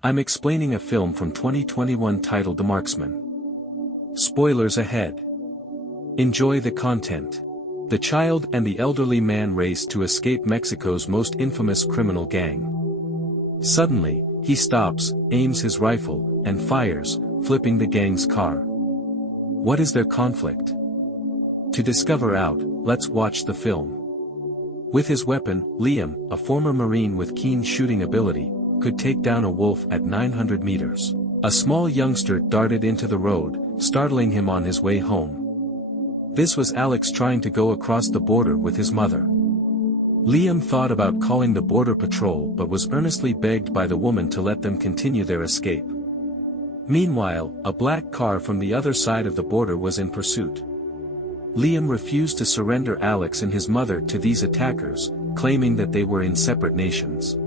I'm explaining a film from 2021 titled The Marksman. Spoilers ahead. Enjoy the content. The child and the elderly man race to escape Mexico's most infamous criminal gang. Suddenly, he stops, aims his rifle, and fires, flipping the gang's car. What is their conflict? To discover out, let's watch the film. With his weapon, Liam, a former Marine with keen shooting ability, could take down a wolf at 900 meters. A small youngster darted into the road, startling him on his way home. This was Alex trying to go across the border with his mother. Liam thought about calling the border patrol but was earnestly begged by the woman to let them continue their escape. Meanwhile, a black car from the other side of the border was in pursuit. Liam refused to surrender Alex and his mother to these attackers, claiming that they were in separate nations.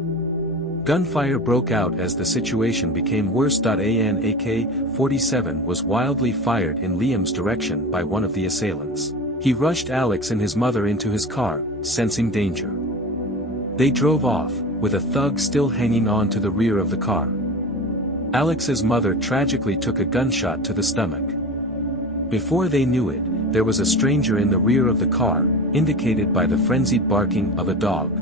Gunfire broke out as the situation became worse. An AK-47 was wildly fired in Liam's direction by one of the assailants. He rushed Alex and his mother into his car, sensing danger. They drove off, with a thug still hanging on to the rear of the car. Alex's mother tragically took a gunshot to the stomach. Before they knew it, there was a stranger in the rear of the car, indicated by the frenzied barking of a dog.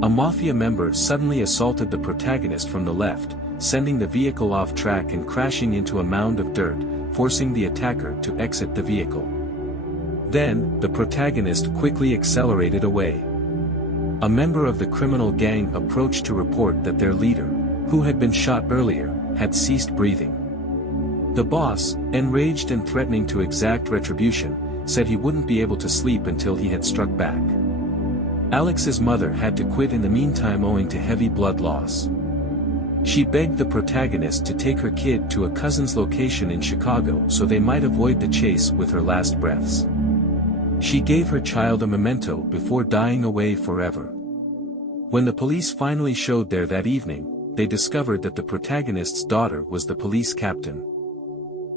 A mafia member suddenly assaulted the protagonist from the left, sending the vehicle off track and crashing into a mound of dirt, forcing the attacker to exit the vehicle. Then, the protagonist quickly accelerated away. A member of the criminal gang approached to report that their leader, who had been shot earlier, had ceased breathing. The boss, enraged and threatening to exact retribution, said he wouldn't be able to sleep until he had struck back. Alex's mother had to quit in the meantime owing to heavy blood loss. She begged the protagonist to take her kid to a cousin's location in Chicago so they might avoid the chase with her last breaths. She gave her child a memento before dying away forever. When the police finally showed there that evening, they discovered that the protagonist's daughter was the police captain.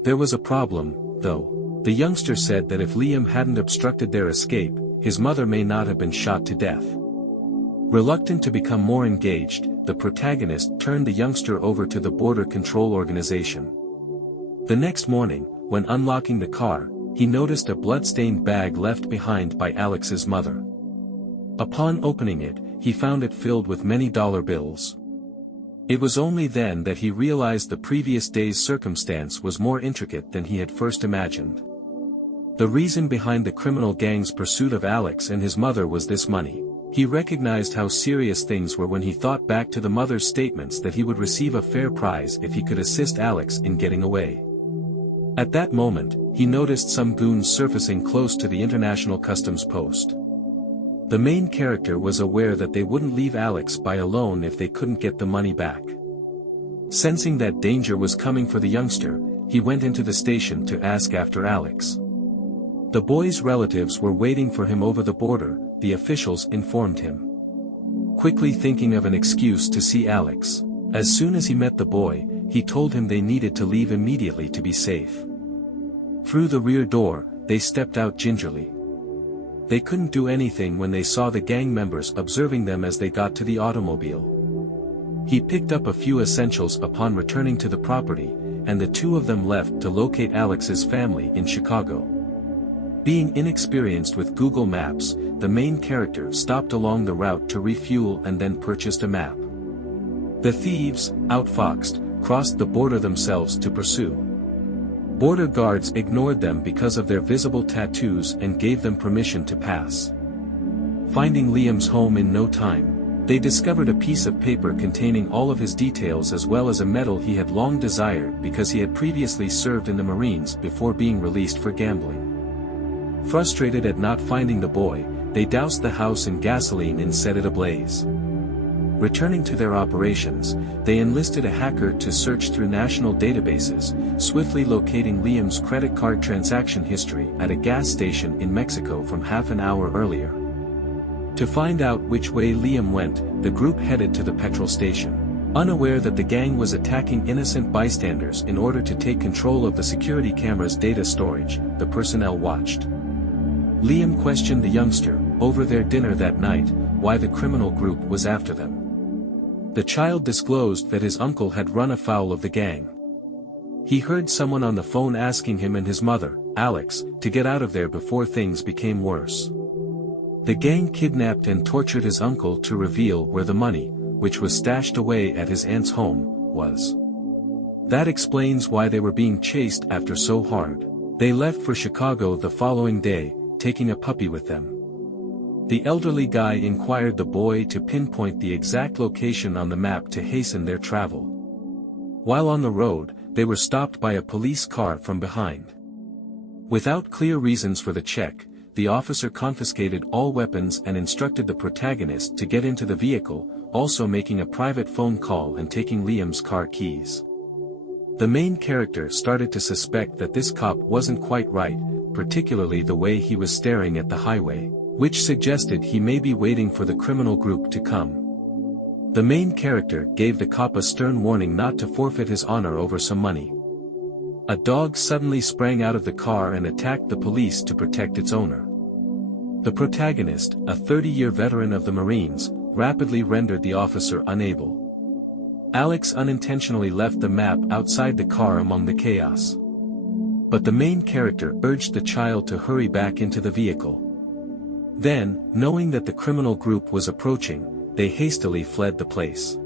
There was a problem, though. The youngster said that if Liam hadn't obstructed their escape, his mother may not have been shot to death. Reluctant to become more engaged, the protagonist turned the youngster over to the Border Control Organization. The next morning, when unlocking the car, he noticed a blood-stained bag left behind by Alex's mother. Upon opening it, he found it filled with many dollar bills. It was only then that he realized the previous day's circumstance was more intricate than he had first imagined. The reason behind the criminal gang's pursuit of Alex and his mother was this money. He recognized how serious things were when he thought back to the mother's statements that he would receive a fair prize if he could assist Alex in getting away. At that moment, he noticed some goons surfacing close to the International Customs Post. The main character was aware that they wouldn't leave Alex by alone if they couldn't get the money back. Sensing that danger was coming for the youngster, he went into the station to ask after Alex. The boy's relatives were waiting for him over the border, the officials informed him. Quickly thinking of an excuse to see Alex, as soon as he met the boy, he told him they needed to leave immediately to be safe. Through the rear door, they stepped out gingerly. They couldn't do anything when they saw the gang members observing them as they got to the automobile. He picked up a few essentials upon returning to the property, and the two of them left to locate Alex's family in Chicago. Being inexperienced with Google Maps, the main character stopped along the route to refuel and then purchased a map. The thieves, outfoxed, crossed the border themselves to pursue. Border guards ignored them because of their visible tattoos and gave them permission to pass. Finding Liam's home in no time, they discovered a piece of paper containing all of his details as well as a medal he had long desired because he had previously served in the Marines before being released for gambling. Frustrated at not finding the boy, they doused the house in gasoline and set it ablaze. Returning to their operations, they enlisted a hacker to search through national databases, swiftly locating Liam's credit card transaction history at a gas station in Mexico from half an hour earlier. To find out which way Liam went, the group headed to the petrol station. Unaware that the gang was attacking innocent bystanders in order to take control of the security camera's data storage, the personnel watched. Liam questioned the youngster, over their dinner that night, why the criminal group was after them. The child disclosed that his uncle had run afoul of the gang. He heard someone on the phone asking him and his mother, Alex, to get out of there before things became worse. The gang kidnapped and tortured his uncle to reveal where the money, which was stashed away at his aunt's home, was. That explains why they were being chased after so hard. They left for Chicago the following day, taking a puppy with them. The elderly guy inquired the boy to pinpoint the exact location on the map to hasten their travel. While on the road, they were stopped by a police car from behind. Without clear reasons for the check, the officer confiscated all weapons and instructed the protagonist to get into the vehicle, also making a private phone call and taking Liam's car keys. The main character started to suspect that this cop wasn't quite right, particularly the way he was staring at the highway, which suggested he may be waiting for the criminal group to come. The main character gave the cop a stern warning not to forfeit his honor over some money. A dog suddenly sprang out of the car and attacked the police to protect its owner. The protagonist, a 30-year veteran of the Marines, rapidly rendered the officer unable. Alex unintentionally left the map outside the car among the chaos. But the main character urged the child to hurry back into the vehicle. Then, knowing that the criminal group was approaching, they hastily fled the place.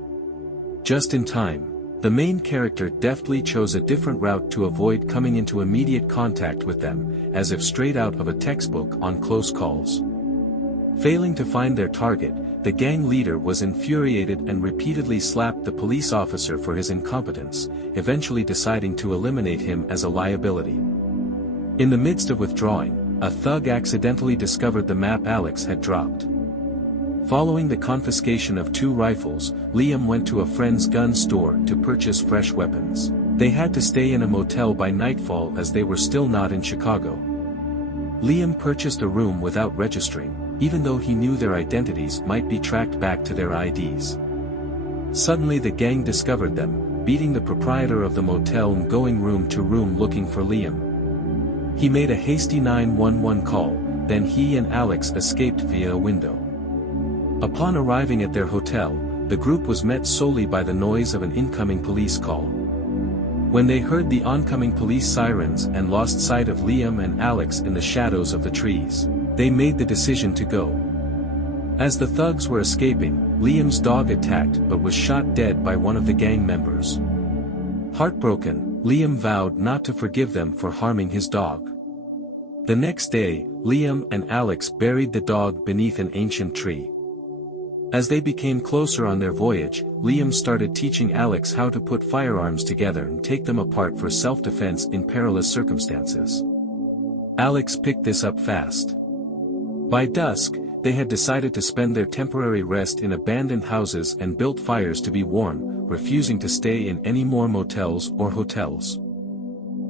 Just in time, the main character deftly chose a different route to avoid coming into immediate contact with them, as if straight out of a textbook on close calls. Failing to find their target, the gang leader was infuriated and repeatedly slapped the police officer for his incompetence, eventually deciding to eliminate him as a liability. In the midst of withdrawing, a thug accidentally discovered the map Alex had dropped. Following the confiscation of 2 rifles, Liam went to a friend's gun store to purchase fresh weapons. They had to stay in a motel by nightfall as they were still not in Chicago. Liam purchased a room without registering, even though he knew their identities might be tracked back to their IDs. Suddenly the gang discovered them, beating the proprietor of the motel and going room to room looking for Liam. He made a hasty 911 call, then he and Alex escaped via a window. Upon arriving at their hotel, the group was met solely by the noise of an incoming police call. When they heard the oncoming police sirens and lost sight of Liam and Alex in the shadows of the trees, they made the decision to go. As the thugs were escaping, Liam's dog attacked but was shot dead by one of the gang members. Heartbroken, Liam vowed not to forgive them for harming his dog. The next day, Liam and Alex buried the dog beneath an ancient tree. As they became closer on their voyage, Liam started teaching Alex how to put firearms together and take them apart for self-defense in perilous circumstances. Alex picked this up fast. By dusk, they had decided to spend their temporary rest in abandoned houses and built fires to be warm, refusing to stay in any more motels or hotels.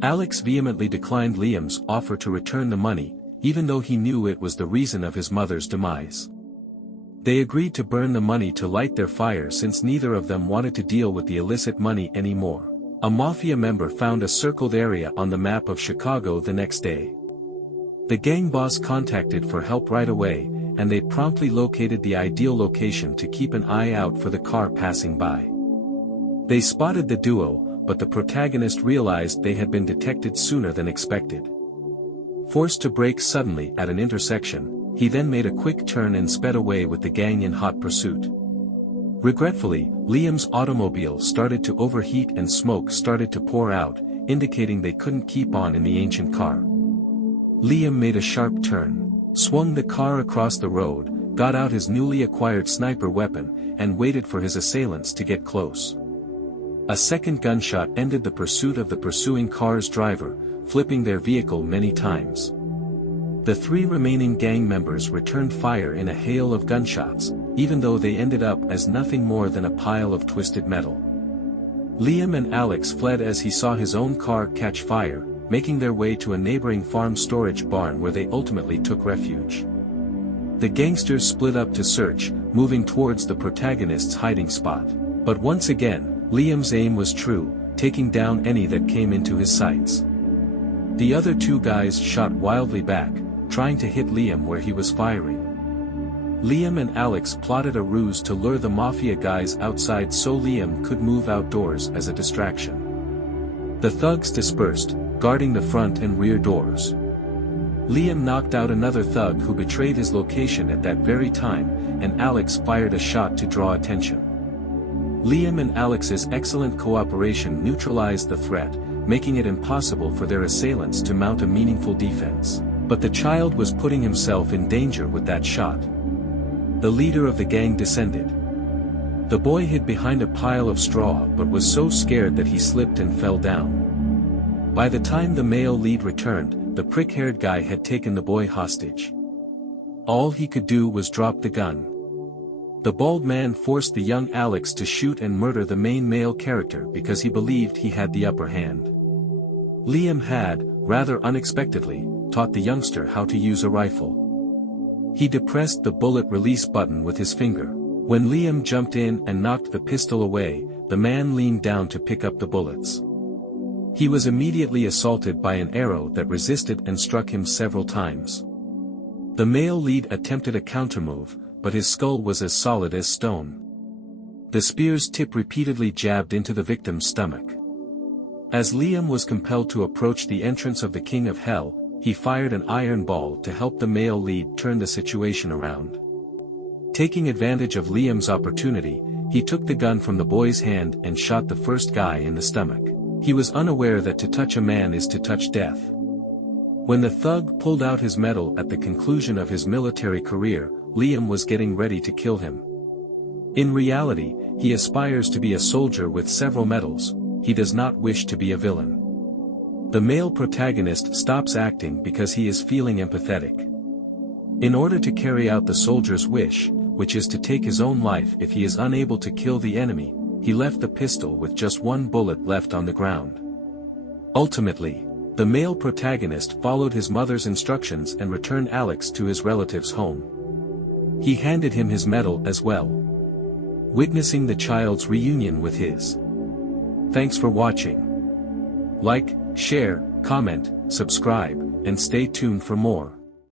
Alex vehemently declined Liam's offer to return the money, even though he knew it was the reason of his mother's demise. They agreed to burn the money to light their fire since neither of them wanted to deal with the illicit money anymore. A mafia member found a circled area on the map of Chicago the next day. The gang boss contacted for help right away, and they promptly located the ideal location to keep an eye out for the car passing by. They spotted the duo, but the protagonist realized they had been detected sooner than expected. Forced to brake suddenly at an intersection, he then made a quick turn and sped away with the gang in hot pursuit. Regretfully, Liam's automobile started to overheat and smoke started to pour out, indicating they couldn't keep on in the ancient car. Liam made a sharp turn, swung the car across the road, got out his newly acquired sniper weapon, and waited for his assailants to get close. A second gunshot ended the pursuit of the pursuing car's driver, flipping their vehicle many times. The 3 remaining gang members returned fire in a hail of gunshots, even though they ended up as nothing more than a pile of twisted metal. Liam and Alex fled as he saw his own car catch fire, making their way to a neighboring farm storage barn where they ultimately took refuge. The gangsters split up to search, moving towards the protagonist's hiding spot. But once again, Liam's aim was true, taking down any that came into his sights. The other 2 guys shot wildly back, trying to hit Liam where he was firing. Liam and Alex plotted a ruse to lure the mafia guys outside so Liam could move outdoors as a distraction. The thugs dispersed, guarding the front and rear doors. Liam knocked out another thug who betrayed his location at that very time, and Alex fired a shot to draw attention. Liam and Alex's excellent cooperation neutralized the threat, making it impossible for their assailants to mount a meaningful defense. But the child was putting himself in danger with that shot. The leader of the gang descended. The boy hid behind a pile of straw but was so scared that he slipped and fell down. By the time the male lead returned, the prick-haired guy had taken the boy hostage. All he could do was drop the gun. The bald man forced the young Alex to shoot and murder the main male character because he believed he had the upper hand. Liam had, rather unexpectedly, taught the youngster how to use a rifle. He depressed the bullet release button with his finger. When Liam jumped in and knocked the pistol away, the man leaned down to pick up the bullets. He was immediately assaulted by an arrow that resisted and struck him several times. The male lead attempted a countermove, but his skull was as solid as stone. The spear's tip repeatedly jabbed into the victim's stomach. As Liam was compelled to approach the entrance of the King of Hell, he fired an iron ball to help the male lead turn the situation around. Taking advantage of Liam's opportunity, he took the gun from the boy's hand and shot the first guy in the stomach. He was unaware that to touch a man is to touch death. When the thug pulled out his medal at the conclusion of his military career, Liam was getting ready to kill him. In reality, he aspires to be a soldier with several medals. He does not wish to be a villain. The male protagonist stops acting because he is feeling empathetic. In order to carry out the soldier's wish, which is to take his own life if he is unable to kill the enemy, he left the pistol with just one bullet left on the ground. Ultimately, the male protagonist followed his mother's instructions and returned Alex to his relative's home. He handed him his medal as well. Witnessing the child's reunion with his. Thanks for watching. Like, share, comment, subscribe, and stay tuned for more.